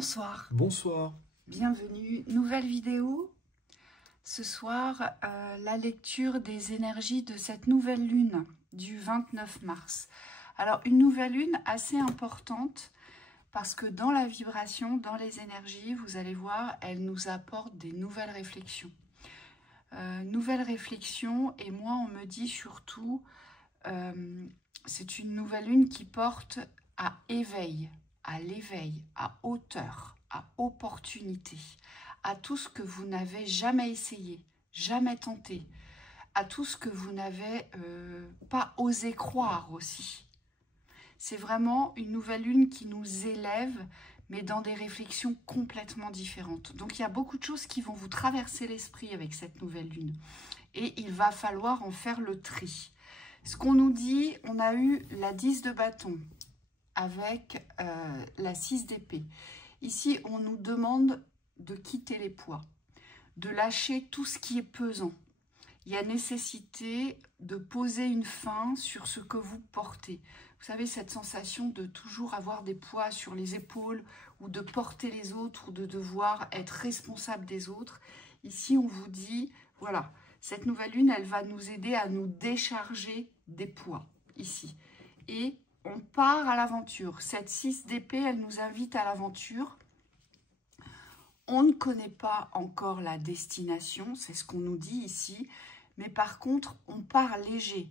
Bonsoir. Bonsoir. Bienvenue. Nouvelle vidéo. Ce soir, la lecture des énergies de cette nouvelle lune du 29 mars. Alors, une nouvelle lune assez importante parce que dans la vibration, dans les énergies, vous allez voir, elle nous apporte des nouvelles réflexions. Nouvelles réflexions, et moi, on me dit surtout, c'est une nouvelle lune qui porte à éveil, à l'éveil, à hauteur, à opportunité, à tout ce que vous n'avez jamais essayé, jamais tenté, à tout ce que vous n'avez pas osé croire aussi. C'est vraiment une nouvelle lune qui nous élève, mais dans des réflexions complètement différentes. Donc il y a beaucoup de choses qui vont vous traverser l'esprit avec cette nouvelle lune. Et il va falloir en faire le tri. Ce qu'on nous dit, on a eu la 10 de bâton avec la 6 d'épée. Ici, on nous demande de quitter les poids, de lâcher tout ce qui est pesant. Il y a nécessité de poser une fin sur ce que vous portez. Vous savez, cette sensation de toujours avoir des poids sur les épaules ou de porter les autres ou de devoir être responsable des autres. Ici, on vous dit, voilà, cette nouvelle lune, elle va nous aider à nous décharger des poids, ici. Et on part à l'aventure. Cette 6 d'épée, elle nous invite à l'aventure. On ne connaît pas encore la destination, c'est ce qu'on nous dit ici. Mais par contre, on part léger.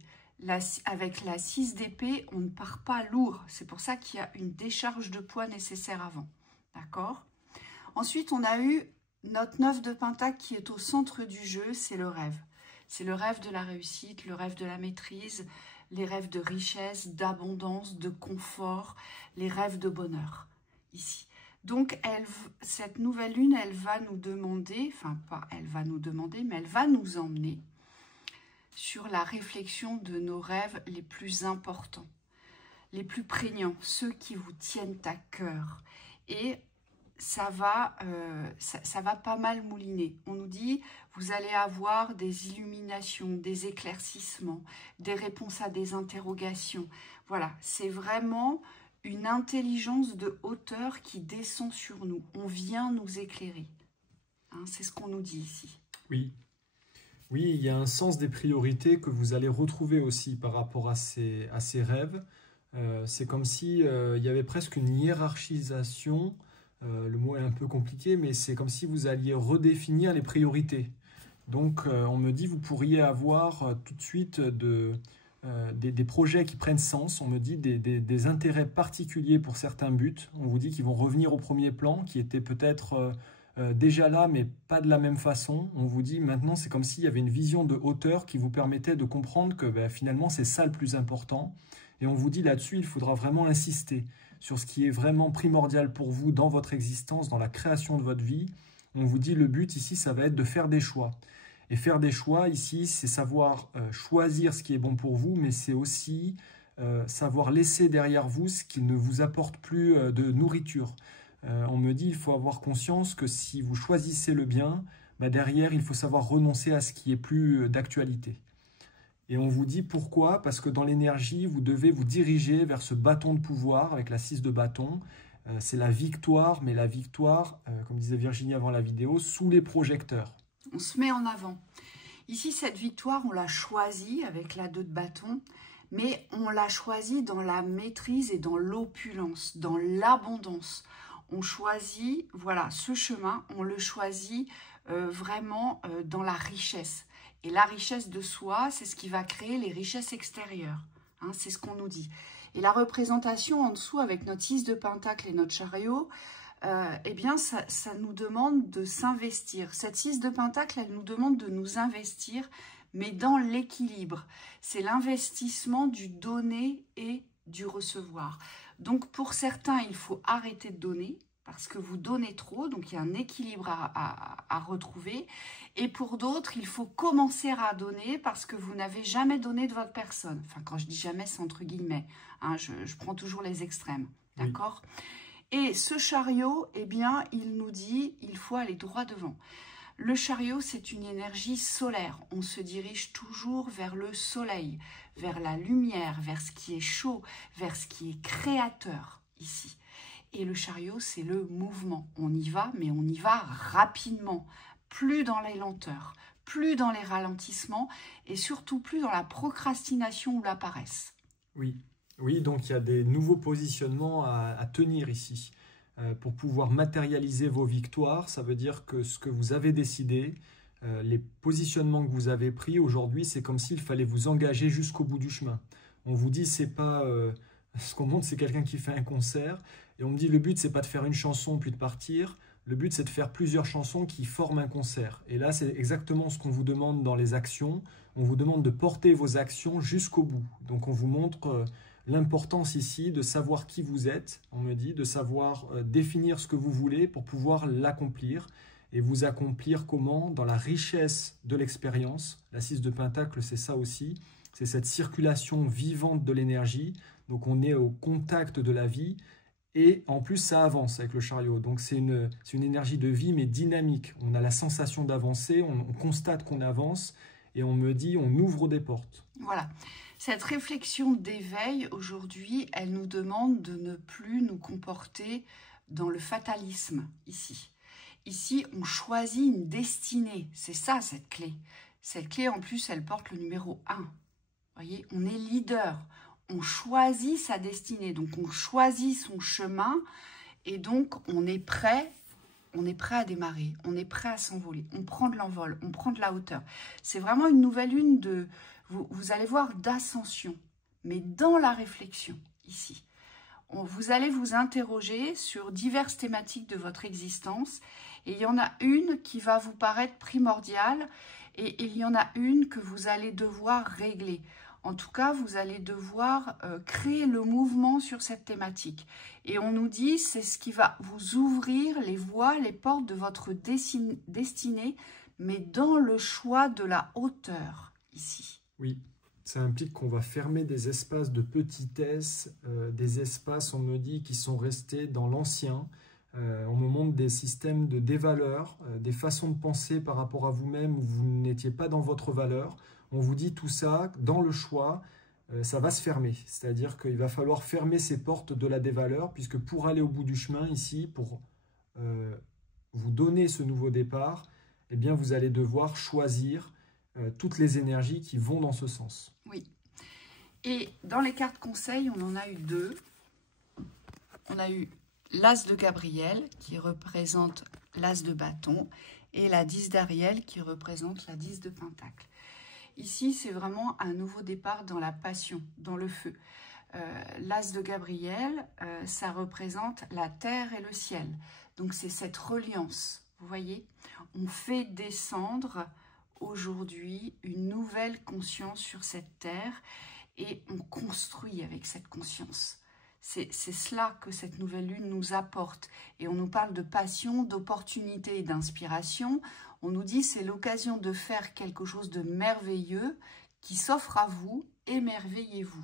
Avec la 6 d'épée, on ne part pas lourd. C'est pour ça qu'il y a une décharge de poids nécessaire avant. D'accord? Ensuite, on a eu notre 9 de pentacle qui est au centre du jeu, c'est le rêve. C'est le rêve de la réussite, le rêve de la maîtrise, les rêves de richesse, d'abondance, de confort, les rêves de bonheur, ici. Donc, cette nouvelle lune, elle va nous demander, enfin pas elle va nous demander, mais elle va nous emmener sur la réflexion de nos rêves les plus importants, les plus prégnants, ceux qui vous tiennent à cœur. Et ça va pas mal mouliner. On nous dit, vous allez avoir des illuminations, des éclaircissements, des réponses à des interrogations. Voilà, c'est vraiment une intelligence de hauteur qui descend sur nous. On vient nous éclairer. Hein, c'est ce qu'on nous dit ici. Oui. Oui, il y a un sens des priorités que vous allez retrouver aussi par rapport à ces rêves. C'est comme si il y avait presque une hiérarchisation. Le mot est un peu compliqué, mais c'est comme si vous alliez redéfinir les priorités. Donc, on me dit, vous pourriez avoir tout de suite des projets qui prennent sens. On me dit des intérêts particuliers pour certains buts. On vous dit qu'ils vont revenir au premier plan, qui étaient peut-être déjà là, mais pas de la même façon. On vous dit maintenant, c'est comme s'il y avait une vision de hauteur qui vous permettait de comprendre que finalement, c'est ça le plus important. Et on vous dit là-dessus, il faudra vraiment insister sur ce qui est vraiment primordial pour vous dans votre existence, dans la création de votre vie. On vous dit le but ici, ça va être de faire des choix. Et faire des choix ici, c'est savoir choisir ce qui est bon pour vous, mais c'est aussi savoir laisser derrière vous ce qui ne vous apporte plus de nourriture. On me dit, il faut avoir conscience que si vous choisissez le bien, derrière, il faut savoir renoncer à ce qui est plus d'actualité. Et on vous dit pourquoi? Parce que dans l'énergie, vous devez vous diriger vers ce bâton de pouvoir avec la 6 de bâton. C'est la victoire, mais la victoire, comme disait Virginie avant la vidéo, sous les projecteurs. On se met en avant. Ici, cette victoire, on l'a choisie avec la 2 de bâton, mais on l'a choisie dans la maîtrise et dans l'opulence, dans l'abondance. On choisit, voilà, ce chemin, on le choisit vraiment dans la richesse. Et la richesse de soi, c'est ce qui va créer les richesses extérieures. Hein, c'est ce qu'on nous dit. Et la représentation en dessous avec notre 6 de pentacle et notre chariot, eh bien, ça nous demande de s'investir. Cette 6 de pentacle, elle nous demande de nous investir, mais dans l'équilibre. C'est l'investissement du donner et du recevoir. Donc, pour certains, il faut arrêter de donner parce que vous donnez trop, donc il y a un équilibre à retrouver. Et pour d'autres, il faut commencer à donner parce que vous n'avez jamais donné de votre personne. Enfin, quand je dis jamais, c'est entre guillemets. Hein, je prends toujours les extrêmes, d'accord ? Et ce chariot, eh bien, il nous dit, il faut aller droit devant. Le chariot, c'est une énergie solaire. On se dirige toujours vers le soleil, vers la lumière, vers ce qui est chaud, vers ce qui est créateur ici. Et le chariot, c'est le mouvement. On y va, mais on y va rapidement, plus dans les lenteurs, plus dans les ralentissements et surtout plus dans la procrastination ou la paresse. Oui, oui, donc il y a des nouveaux positionnements à tenir ici. Pour pouvoir matérialiser vos victoires, ça veut dire que ce que vous avez décidé, les positionnements que vous avez pris aujourd'hui, c'est comme s'il fallait vous engager jusqu'au bout du chemin. On vous dit, c'est pas... ce qu'on montre, c'est quelqu'un qui fait un concert, et on me dit, le but, c'est pas de faire une chanson puis de partir, le but, c'est de faire plusieurs chansons qui forment un concert. Et là, c'est exactement ce qu'on vous demande dans les actions. On vous demande de porter vos actions jusqu'au bout. Donc, on vous montre l'importance ici de savoir qui vous êtes, on me dit, de savoir définir ce que vous voulez pour pouvoir l'accomplir. Et vous accomplir comment? Dans la richesse de l'expérience. La 6 de Pentacle, c'est ça aussi. C'est cette circulation vivante de l'énergie. Donc, on est au contact de la vie. Et en plus, ça avance avec le chariot. Donc, c'est une énergie de vie, mais dynamique. On a la sensation d'avancer, on constate qu'on avance. Et on me dit, on ouvre des portes. Voilà. Cette réflexion d'éveil, aujourd'hui, elle nous demande de ne plus nous comporter dans le fatalisme, ici. Ici, on choisit une destinée. C'est ça, cette clé. Cette clé, en plus, elle porte le numéro 1. Vous voyez, on est leader. On choisit sa destinée. Donc, on choisit son chemin. Et donc, on est prêt à démarrer. On est prêt à s'envoler. On prend de l'envol. On prend de la hauteur. C'est vraiment une nouvelle lune de... Vous allez voir d'ascension. Mais dans la réflexion, ici. Vous allez vous interroger sur diverses thématiques de votre existence et il y en a une qui va vous paraître primordiale et il y en a une que vous allez devoir régler. En tout cas, vous allez devoir créer le mouvement sur cette thématique. Et on nous dit, c'est ce qui va vous ouvrir les voies, les portes de votre destinée, mais dans le choix de la hauteur, ici. Oui. Ça implique qu'on va fermer des espaces de petitesse, des espaces, on me dit, qui sont restés dans l'ancien. On me montre des systèmes de dévaleur, des façons de penser par rapport à vous-même où vous n'étiez pas dans votre valeur. On vous dit tout ça, dans le choix, ça va se fermer. C'est-à-dire qu'il va falloir fermer ces portes de la dévaleur, puisque pour aller au bout du chemin ici, pour vous donner ce nouveau départ, eh bien, vous allez devoir choisir toutes les énergies qui vont dans ce sens. Oui. Et dans les cartes conseils, on en a eu deux. On a eu l'As de Gabriel, qui représente l'As de bâton, et la 10 d'Ariel, qui représente la 10 de Pentacle. Ici, c'est vraiment un nouveau départ dans la passion, dans le feu. L'As de Gabriel, ça représente la terre et le ciel. Donc, c'est cette reliance, vous voyez. On fait descendre aujourd'hui une nouvelle conscience sur cette terre et on construit avec cette conscience. C'est cela que cette nouvelle lune nous apporte. Et on nous parle de passion, d'opportunité et d'inspiration. On nous dit c'est l'occasion de faire quelque chose de merveilleux qui s'offre à vous, émerveillez-vous.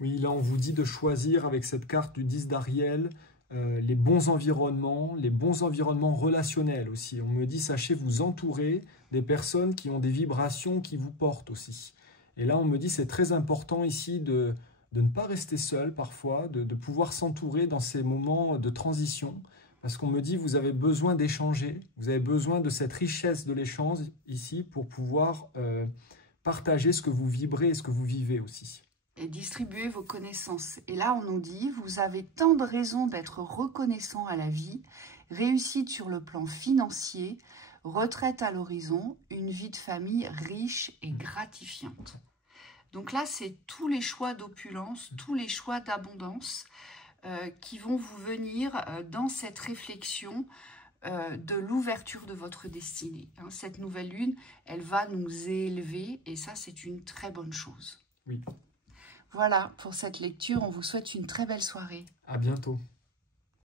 Oui, là on vous dit de choisir avec cette carte du 10 d'Ariel les bons environnements relationnels aussi. On me dit, sachez vous entourer des personnes qui ont des vibrations qui vous portent aussi. Et là, on me dit, c'est très important ici de ne pas rester seul parfois, de pouvoir s'entourer dans ces moments de transition. Parce qu'on me dit, vous avez besoin d'échanger, vous avez besoin de cette richesse de l'échange ici pour pouvoir partager ce que vous vibrez et ce que vous vivez aussi. Et distribuer vos connaissances. Et là, on nous dit, vous avez tant de raisons d'être reconnaissant à la vie, réussite sur le plan financier, retraite à l'horizon, une vie de famille riche et gratifiante. Donc là, c'est tous les choix d'opulence, tous les choix d'abondance qui vont vous venir dans cette réflexion de l'ouverture de votre destinée. Cette nouvelle lune, elle va nous élever et ça, c'est une très bonne chose. Oui. Voilà pour cette lecture. On vous souhaite une très belle soirée. À bientôt.